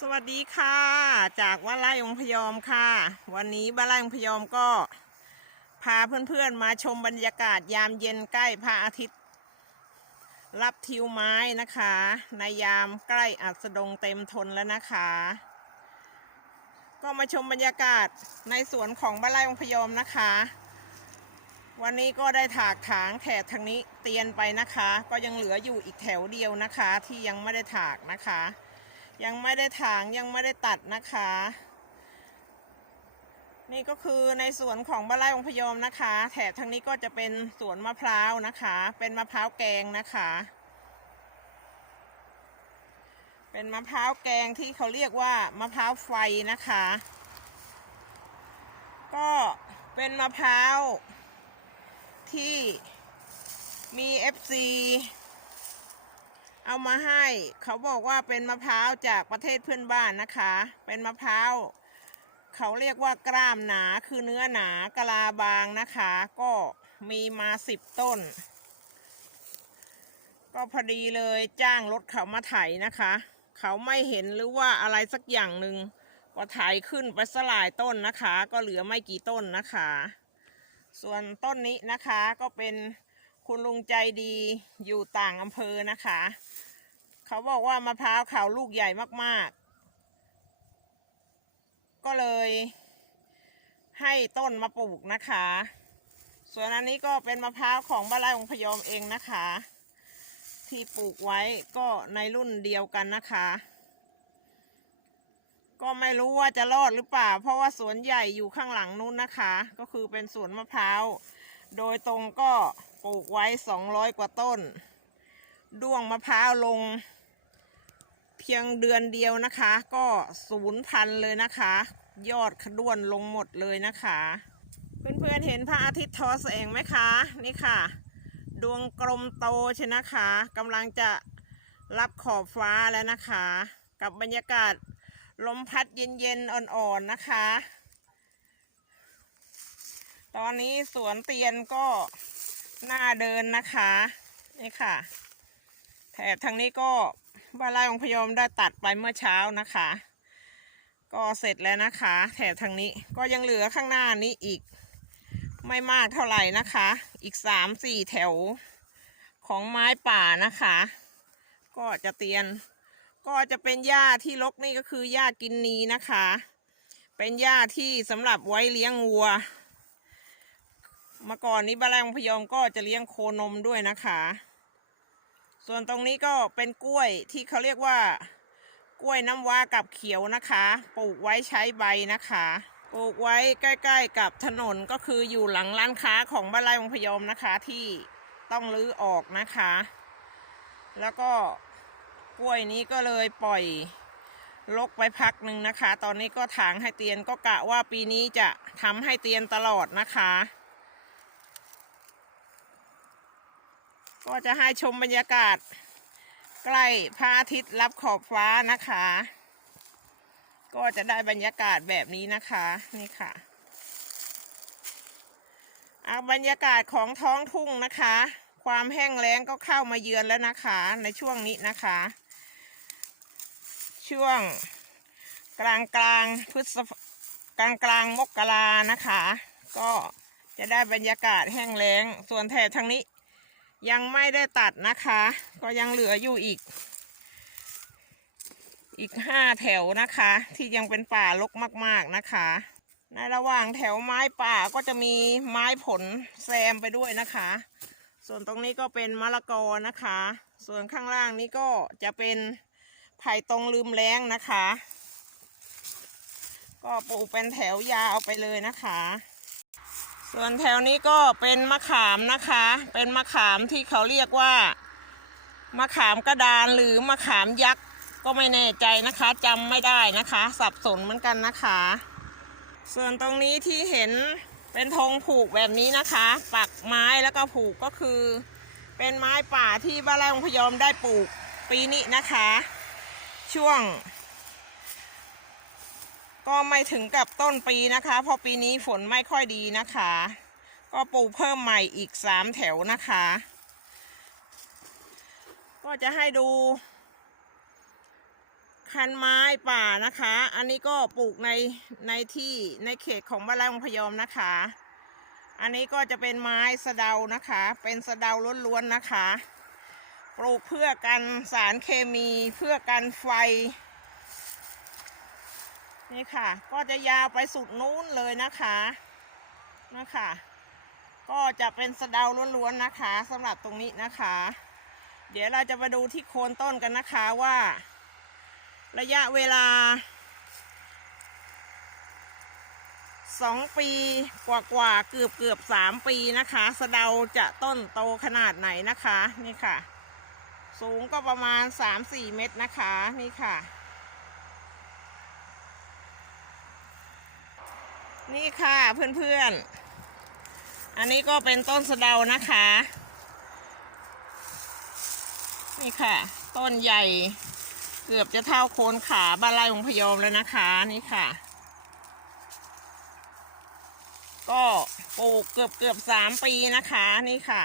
สวัสดีค่ะ จากวัดไร่องพยอมค่ะ วันนี้บ้านไร่องพยอมก็ พาเพื่อนๆมาชมบรรยากาศยามเย็นใกล้พระอาทิตย์ รับทิวไม้นะคะ ในยามใกล้อัสดงเต็มทนแล้วนะคะ ก็มาชมบรรยากาศในสวนของบ้านไร่องพยอมนะคะ วันนี้ก็ได้ถากถางแถบทางนี้เตียนไปนะคะ ก็ยังเหลืออยู่อีกแถวเดียวนะคะ ที่ยังไม่ได้ถากนะคะ ยังไม่ได้ถางยังไม่ได้ตัดนะคะ นี่ก็คือในสวนของบ้านไร่องพยอมนะคะ แถบทางนี้ก็จะเป็นสวนมะพร้าวนะคะ เป็นมะพร้าวแกงนะคะ เป็นมะพร้าวแกงที่เขาเรียกว่ามะพร้าวไฟนะคะ ก็เป็นมะพร้าวที่มี FC เอามาให้เขาบอกว่าเป็นมะพร้าวจากประเทศเพื่อนบ้านนะคะ เป็นมะพร้าวเขาเรียกว่ากล้ามหนาคือเนื้อหนากะลาบางนะคะ ก็มีมาสิบต้น ก็พอดีเลยจ้างรถเขามาไถนะคะ เขาไม่เห็นหรือว่าอะไรสักอย่างหนึ่งก็ไถขึ้นไปสลายต้นนะคะ ก็เหลือไม่กี่ต้นนะคะ ส่วนต้นนี้นะคะก็เป็นคุณลุงใจดีอยู่ต่างอำเภอนะคะ เขาบอกว่ามะพร้าวเขาลูกใหญ่มากๆ ก็เลยให้ต้นมาปลูกนะคะ ส่วนอันนี้ก็เป็นมะพร้าวของบ้านไร่องพยอมเองนะคะ ที่ปลูกไว้ก็ในรุ่นเดียวกันนะคะ ก็ไม่รู้ว่าจะรอดหรือเปล่า เพราะว่าสวนใหญ่อยู่ข้างหลังนู้นนะคะ ก็คือเป็นสวนมะพร้าว โดยตรงก็ปลูกไว้ 200 กว่าต้น ด้วงมะพร้าวลง เพียงเดือนเดียวนะคะ ก็ศูนย์พันเลยนะคะ ยอดขด้วนลงหมดเลยนะคะ เพื่อนๆเห็นพระอาทิตย์ทอแสงไหมคะ นี่ค่ะ ดวงกลมโตใช่นะคะกำลังจะรับขอบฟ้าแล้วนะคะ กับบรรยากาศลมพัดเย็นๆอ่อนๆนะคะ ตอนนี้สวนเตียนก็น่าเดินนะคะ นี่ค่ะ แถบทางนี้ก็ บานไร่องพยอมได้ตัดไปเมื่อเช้านะคะ ก็เสร็จแล้วนะคะ แถบทางนี้ก็ยังเหลือข้างหน้านี้อีก ไม่มากเท่าไหร่นะคะ อีกสามสี่แถวของไม้ป่านะคะ ก็จะเตียน ก็จะเป็นหญ้าที่รกนี่ก็คือหญ้ากินนีนะคะ เป็นหญ้าที่สำหรับไว้เลี้ยงวัวเมื่อก่อนนี้บ้านแรงพยอมก็จะเลี้ยงโคนมด้วยนะคะ ส่วนตรงนี้ก็เป็นกล้วยที่เขาเรียกว่า กล้วยน้ำว้ากับเขียวนะคะ ปลูกไว้ใช้ใบนะคะ ปลูกไว้ใกล้ ๆ กับถนนก็คืออยู่หลังร้านค้าของบ้านไร่องพยอมนะคะที่ต้องรื้อออกนะคะ แล้วก็กล้วยนี้ก็เลยปล่อยลกไปพักหนึ่งนะคะ ตอนนี้ก็ถางให้เตียนก็กะว่าปีนี้จะทำให้เตียนตลอดนะคะ ก็จะให้ชมบรรยากาศ ใกล้พระอาทิตย์รับขอบฟ้านะคะ ก็จะได้บรรยากาศแบบนี้นะคะนี่ค่ะอาบรรยากาศของท้องทุ่งนะคะ ความแห้งแล้งก็เข้ามาเยือนแล้วนะคะ ในช่วงนี้นะคะ ช่วงกลางกลางพฤษกลางกลางมกรานะคะ ก็จะได้บรรยากาศแห้งแล้ง ส่วนแถบทางนี้ ยังไม่ได้ตัดนะคะ ก็ยังเหลืออยู่อีก อีกห้าแถวนะคะ ที่ยังเป็นป่ารกมาก ๆนะคะ ในระหว่างแถวไม้ป่าก็จะมีไม้ผลแซมไปด้วยนะคะ ส่วนตรงนี้ก็เป็นมะละกอนะคะ ส่วนข้างล่างนี้ก็จะเป็นไผ่ตรงลืมแล้งนะคะ ก็ปลูกเป็นแถวยาวไปเลยนะคะ ส่วนแถวนี้ก็เป็นมะขามนะคะ เป็นมะขามที่เขาเรียกว่า มะขามกระดานหรือมะขามยักษ์ก็ไม่แน่ใจนะคะจำไม่ได้นะคะ สับสนเหมือนกันนะคะ ส่วนตรงนี้ที่เห็นเป็นธงผูกแบบนี้นะคะ ปักไม้แล้วก็ผูกก็คือ เป็นไม้ป่าที่บ้านไร่องพยอมได้ปลูกปีนี้นะคะ ช่วง ก็ไม่ถึงกับต้นปีนะคะ เพราะปีนี้ฝนไม่ค่อยดีนะคะ ก็ปลูกเพิ่มใหม่อีกสามแถวนะคะ ก็จะให้ดูพันไม้ป่านะคะ อันนี้ก็ปลูกในในที่ในเขตของบ้านไร่องพยอมนะคะ อันนี้ก็จะเป็นไม้สะเดานะคะ เป็นสะเดาล้วนๆนะคะ ปลูกเพื่อกันสารเคมีเพื่อกันไฟ นี่ค่ะ ก็จะยาวไปสุดนู้นเลยนะคะนะคะ ก็จะเป็นสะเดาล้วนๆนะคะสำหรับตรงนี้นะคะ เดี๋ยวเราจะมาดูที่โคนต้นกันนะคะว่า ระยะเวลาสองปีกว่ากว่าๆเกือบเกือบสามปีนะคะ สะเดาจะต้นโตขนาดไหนนะคะ นี่ค่ะ สูงก็ประมาณสามสี่เมตรนะคะ นี่ค่ะ นี่ค่ะเพื่อนๆ อันนี้ก็เป็นต้นสะเดานะคะ นี่ค่ะ ต้นใหญ่เกือบจะเท่าโคนขาบ้านไร่องพยอมแล้วนะคะนี่ค่ะ ก็ปลูกเกือบเกือบสามปีนะคะนี่ค่ะ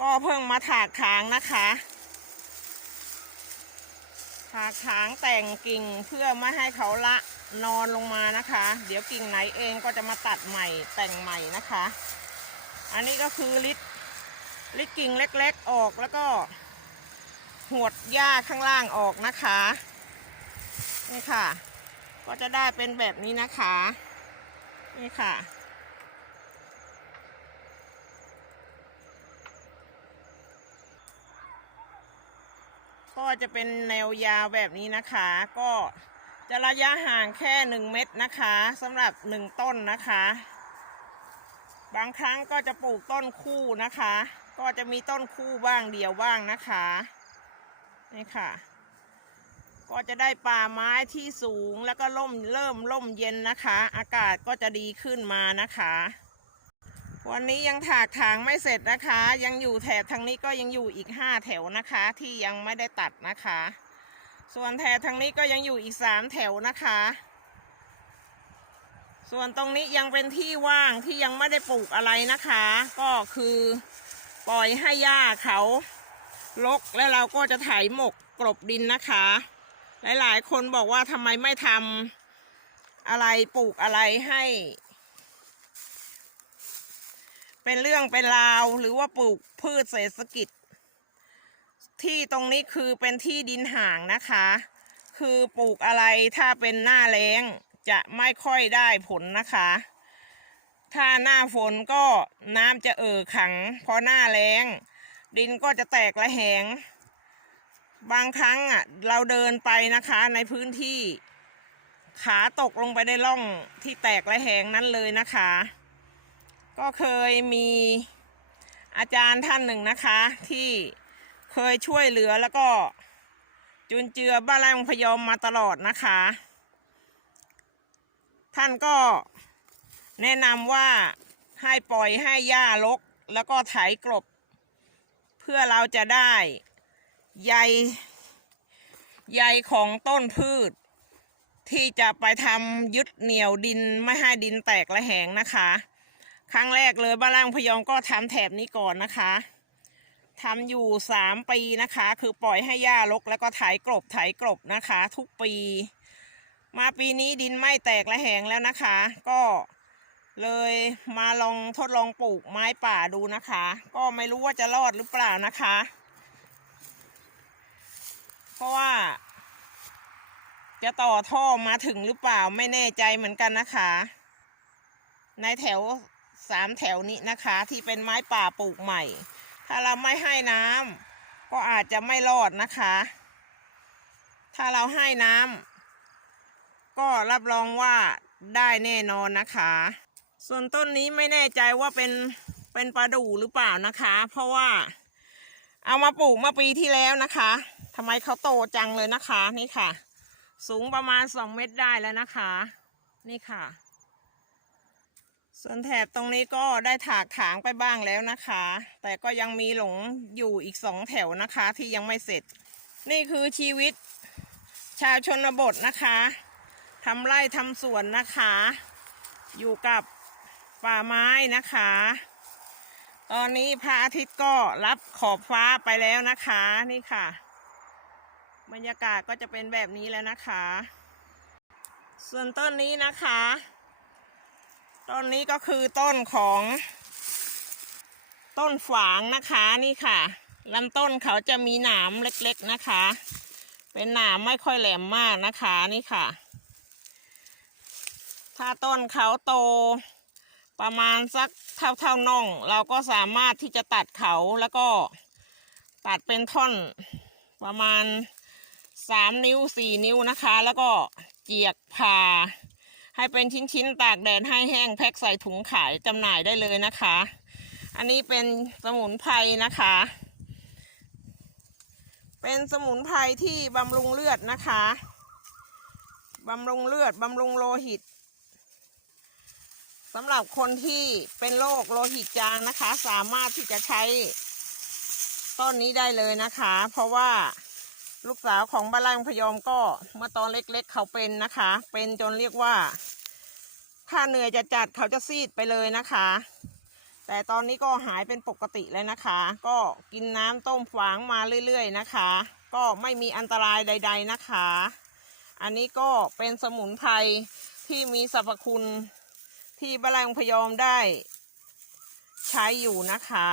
ก็เพิ่งมาถากถางนะคะถากถางแต่งกิ่งเพื่อไม่ให้เขาละ นอนลงมานะคะ เดี๋ยวกิ่งไหนเองก็จะมาตัดใหม่แต่งใหม่นะคะ อันนี้ก็คือลิดลิดกิ่งเล็กๆออกแล้วก็หวดหญ้าข้างล่างออกนะคะนี่ค่ะ ก็จะได้เป็นแบบนี้นะคะนี่ค่ะก็จะเป็นแนวยาวแบบนี้นะคะ ก็ จะระยะห่างแค่หนึ่งเมตรนะคะสำหรับหนึ่งต้นนะคะ บางครั้งก็จะปลูกต้นคู่นะคะ ก็จะมีต้นคู่บ้างเดี่ยวบ้างนะคะนี่ค่ะ ก็จะได้ป่าไม้ที่สูงแล้วก็ร่มเริ่มร่มเย็นนะคะ อากาศก็จะดีขึ้นมานะคะ วันนี้ยังถากถางไม่เสร็จนะคะ ยังอยู่แถบทางนี้ก็ยังอยู่อีกห้าแถวนะคะ ที่ยังไม่ได้ตัดนะคะ ส่วนแถบทางนี้ก็ยังอยู่อีกสามแถวนะคะ ส่วนตรงนี้ยังเป็นที่ว่างที่ยังไม่ได้ปลูกอะไรนะคะ ก็คือปล่อยให้หญ้าเขาลกแล้วเราก็จะไถหมกกลบดินนะคะ หลายๆ คนบอกว่าทำไมไม่ทำอะไรปลูกอะไรให้ เป็นเรื่องเป็นราวหรือว่าปลูกพืชเศรษฐกิจ ที่ตรงนี้คือเป็นที่ดินห่างนะคะ คือปลูกอะไรถ้าเป็นหน้าแล้งจะไม่ค่อยได้ผลนะคะ ถ้าหน้าฝนก็น้ำจะเอ่อขังเพราะหน้าแล้ง ดินก็จะแตกระแหง บางครั้งอะเราเดินไปนะคะในพื้นที่ ขาตกลงไปในร่องที่แตกระแหงนั้นเลยนะคะ ก็เคยมีอาจารย์ท่านหนึ่งนะคะที่ เคยช่วยเหลือแล้วก็จุนเจือบ้านไร่องพยอมมาตลอดนะคะ ท่านก็แนะนำว่าให้ปล่อยให้หญ้ารกแล้วก็ไถกลบ เพื่อเราจะได้ใยใยของต้นพืช ที่จะไปทำยึดเหนี่ยวดินไม่ให้ดินแตกระแหงนะคะ ครั้งแรกเลยบ้านล่างพยองก็ทำแถบนี้ก่อนนะคะ ทำอยู่สามปีนะคะ คือปล่อยให้หญ้ารกแล้วก็ไถกลบไถกลบนะคะ ทุกปี มาปีนี้ดินไม่แตกระแหงแล้วนะคะ ก็เลยมาลองทดลองปลูกไม้ป่าดูนะคะ ก็ไม่รู้ว่าจะรอดหรือเปล่านะคะ เพราะว่า จะต่อท่อมาถึงหรือเปล่าไม่แน่ใจเหมือนกันนะคะ ในแถวสามแถวนี้นะคะ ที่เป็นไม้ป่าปลูกใหม่ ถ้าเราไม่ให้น้ำก็อาจจะไม่รอดนะคะ ถ้าเราให้น้ำก็รับรองว่าได้แน่นอนนะคะ ส่วนต้นนี้ไม่แน่ใจว่าเป็นเป็นปลาดูหรือเปล่านะคะ เพราะว่า เอามาปลูกเมื่อปีที่แล้วนะคะทำไมเขาโตจังเลยนะคะ นี่ค่ะ สูงประมาณสองเมตรได้แล้วนะคะ นี่ค่ะ ส่วนแถบตรงนี้ก็ได้ถากถางไปบ้างแล้วนะคะ แต่ก็ยังมีหลงอยู่อีกสองแถวนะคะที่ยังไม่เสร็จ นี่คือชีวิตชาวชนบทนะคะทำไร่ทำสวนนะคะ อยู่กับป่าไม้นะคะ ตอนนี้พระอาทิตย์ก็รับขอบฟ้าไปแล้วนะคะนี่ค่ะ บรรยากาศก็จะเป็นแบบนี้แล้วนะคะ ส่วนต้นนี้นะคะ ต้นนี้ก็คือต้นของ ต้นฝางนะคะนี่ค่ะลำต้นเขาจะมีหนามเล็กๆนะคะ เป็นหนามไม่ค่อยแหลมมากนะคะนี่ค่ะ ถ้าต้นเขาโตประมาณสักเท่าเท่าน่อง เราก็สามารถที่จะตัดเขาแล้วก็ตัดเป็นท่อนประมาณสามนิ้วสี่นิ้วนะคะ แล้วก็เจียกผ่า ให้เป็นชิ้นๆตากแดดให้แห้งแพ็คใส่ถุงขายจำหน่ายได้เลยนะคะ อันนี้เป็นสมุนไพรนะคะ เป็นสมุนไพรที่บำรุงเลือดนะคะบำรุงเลือดบำรุงโลหิตสำหรับคนที่เป็นโรคโลหิตจางนะคะ สามารถที่จะใช้ต้นนี้ได้เลยนะคะ เพราะว่า ลูกสาวของบ้านไร่พยอมก็เมื่อตอนเล็กๆเขาเป็นนะคะ เป็นจนเรียกว่า ถ้าเหนื่อยจะจัดเขาจะซีดไปเลยนะคะ แต่ตอนนี้ก็หายเป็นปกติแล้วนะคะ ก็กินน้ำต้มฝางมาเรื่อยๆนะคะ ก็ไม่มีอันตรายใด ๆนะคะ อันนี้ก็เป็นสมุนไพรที่มีสรรพคุณที่บ้านไร่พยอมได้ใช้อยู่นะคะ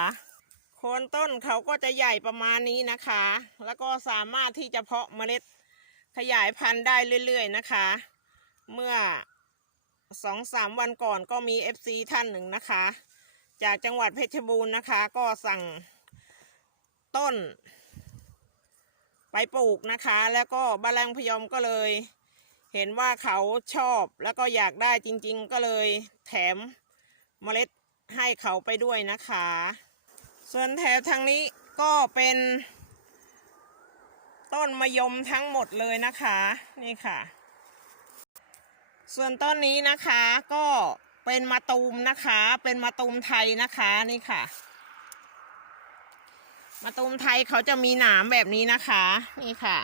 คนต้นเขาก็จะใหญ่ประมาณนี้นะคะ แล้วก็สามารถที่จะเพาะเมล็ดขยายพันธุ์ได้เรื่อยๆนะคะ เมื่อสองสามวันก่อนก็มี FC ท่านหนึ่งนะคะ จากจังหวัดเพชรบูรณ์นะคะ ก็สั่งต้น ไปปลูกนะคะ แล้วก็บานแรงพยอมก็เลย เห็นว่าเขาชอบแล้วก็อยากได้จริงๆ ก็เลยแถมเมล็ดให้เขาไปด้วยนะคะ ส่วนแถวทางนี้ก็เป็น ต้นมะยมทั้งหมดเลยนะคะ นี่ค่ะ ส่วนต้นนี้นะคะก็เป็นมะตูมนะคะ เป็นมะตูมไทยนะคะนี่ค่ะมะตูมไทยเขาจะมีหนามแบบนี้นะคะ นี่ค่ะ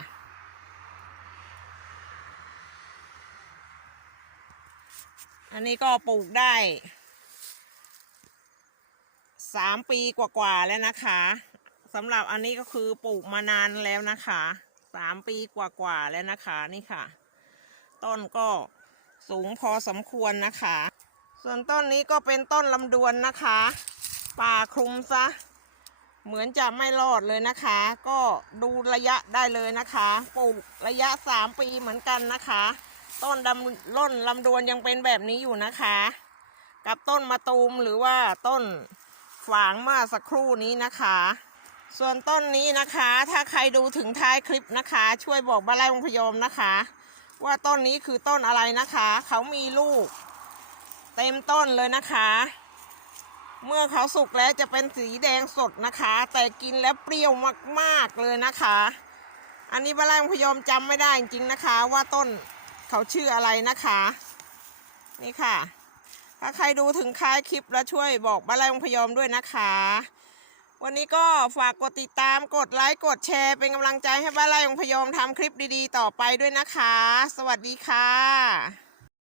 อันนี้ก็ปลูกได้ สามปีกว่าๆแล้วนะคะสำหรับอันนี้ก็คือปลูกมานานแล้วนะคะสามปีกว่าๆแล้วนะคะนี่ค่ะ ต้นก็สูงพอสมควรนะคะ ส่วนต้นนี้ก็เป็นต้นลำดวนนะคะป่าคลุมซะเหมือนจะไม่รอดเลยนะคะ ก็ดูระยะได้เลยนะคะ ปลูกระยะสามปีเหมือนกันนะคะ ต้นดำร่นลำดวนยังเป็นแบบนี้อยู่นะคะ กับต้นมะตูมหรือว่าต้น ฝางมื่อสักครู่นี้นะคะ ส่วนต้นนี้นะคะ ถ้าใครดูถึงท้ายคลิปนะคะ ช่วยบอกบ้านไร่วงพยอมนะคะ ว่าต้นนี้คือต้นอะไรนะคะ เขามีลูก เต็มต้นเลยนะคะ เมื่อเขาสุกแล้วจะเป็นสีแดงสดนะคะ แต่กินแล้วเปรี้ยวมากๆเลยนะคะ อันนี้บ้านไร่วงพยอมจำไม่ได้จริงๆนะคะ ว่าต้นเขาชื่ออะไรนะคะ นี่ค่ะ ถ้าใครดูถึงท้ายคลิปแล้วช่วยบอกบ้านไร่วงพยอมด้วยนะคะ วันนี้ก็ฝากกดติดตามกดไลค์กดแชร์เป็นกำลังใจให้บ้านไร่วงพยอมทำคลิปดีๆ ต่อไปด้วยนะคะ สวัสดีค่ะ